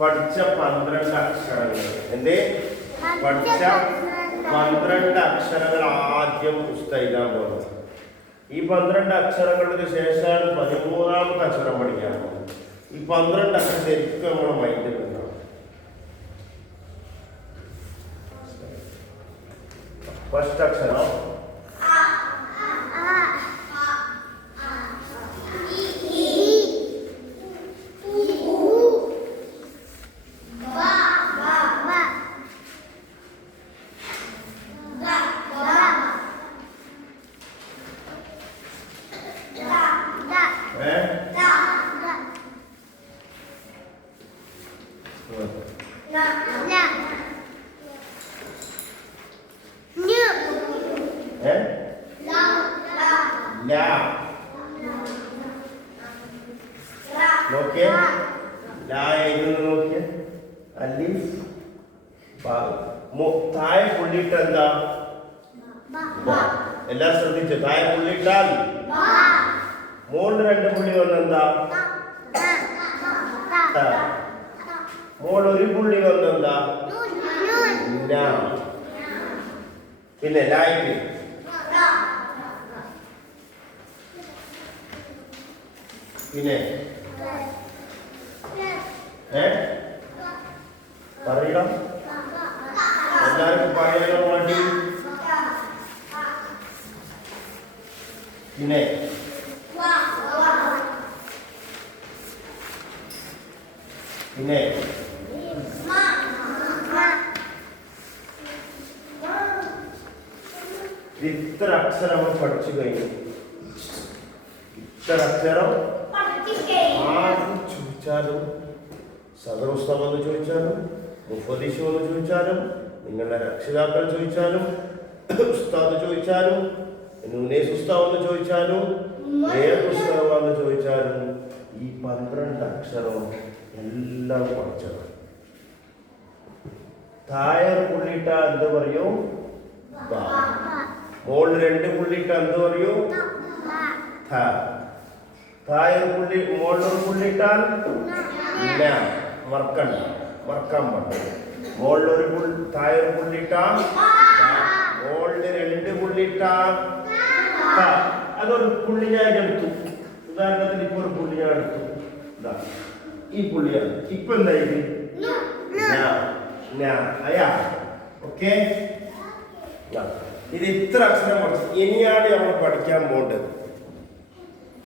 പഠിച്ച 12 അക്ഷരങ്ങൾ എന്തേ പഠിച്ച 12 അക്ഷരങ്ങൾ ആദ്യം പുസ്തകം എഴുതാൻ പോകുന്നത്. ഈ 12 അക്ഷരങ്ങൾക്ക് ശേഷമാണ് 13ാമത്തെ അക്ഷരം പഠിക്കാൻ പോകുന്നത്. ഈ 12 അക്ഷരം ശരിക്കും നമ്മുടെ മൈൻഡിൽ ഉണ്ടാവും. ഫസ്റ്റ് അക്ഷരം നോക്കിയേ നോക്കിയേ അലിഫ് താഴെ പുള്ളിയിട്ട് എന്താ എല്ലാം ശ്രദ്ധിച്ചു. താഴെ പുള്ളിയിട്ടാൽ മോളിൽ 2 പുള്ളി വന്നെന്താ മോൾ 1 പുള്ളി വന്നെന്താ പിന്നെ ലായിക്ക് പിന്നെ പറയണം എല്ലാവർക്കും പറയാനോ വേണ്ടി പിന്നെ പിന്നെ ഇത്ര അക്ഷരം നമ്മൾ പഠിച്ചു കഴിഞ്ഞു. ഇത്ര അക്ഷരം ആരും ചോദിച്ചാലും സദർ ഉസ്താദ് എന്ന് ചോദിച്ചാലും മുഫദ്ദിസ് എന്ന് ചോദിച്ചാലും നിങ്ങളുടെ രക്ഷിതാക്കൾ ചോദിച്ചാലും ഉസ്താദ് ചോദിച്ചാലും ഉനൈസ് ഉസ്താദ് എന്ന് ചോദിച്ചാലും ഏത് പുസ്തകമാണെന്ന് ചോദിച്ചാലും ഈ 12 അക്ഷരവും എല്ലാം പഠിച്ചതാണ്. താഴെ പുള്ളിയിട്ട എന്ത് പറയും മോളിൽ 2 പുള്ളിയിട്ട എന്ത് പറയൂ താഴെ പുള്ളി മോളിൽ പുള്ളിയിട്ടാൽ മറക്കാൻ പാടില്ല. മോളിൽ താഴെ പുള്ളിയിട്ടാൽ മോളിൽ 2 പുള്ളിയിട്ടാൽ അതൊരു പുള്ളി ഞാൻ എടുത്തു. ഉദാഹരണത്തിന് ഇപ്പൊ ഒരു പുള്ളി ഞാൻ എടുത്തു. ഈ പുള്ളിയാണ് ഇപ്പൊ എന്തായി ഓക്കെ. ഇത് ഇത്ര അക്ഷരം പഠിച്ചു. ഇനിയാണ് നമ്മൾ പഠിക്കാൻ പോകേണ്ടത്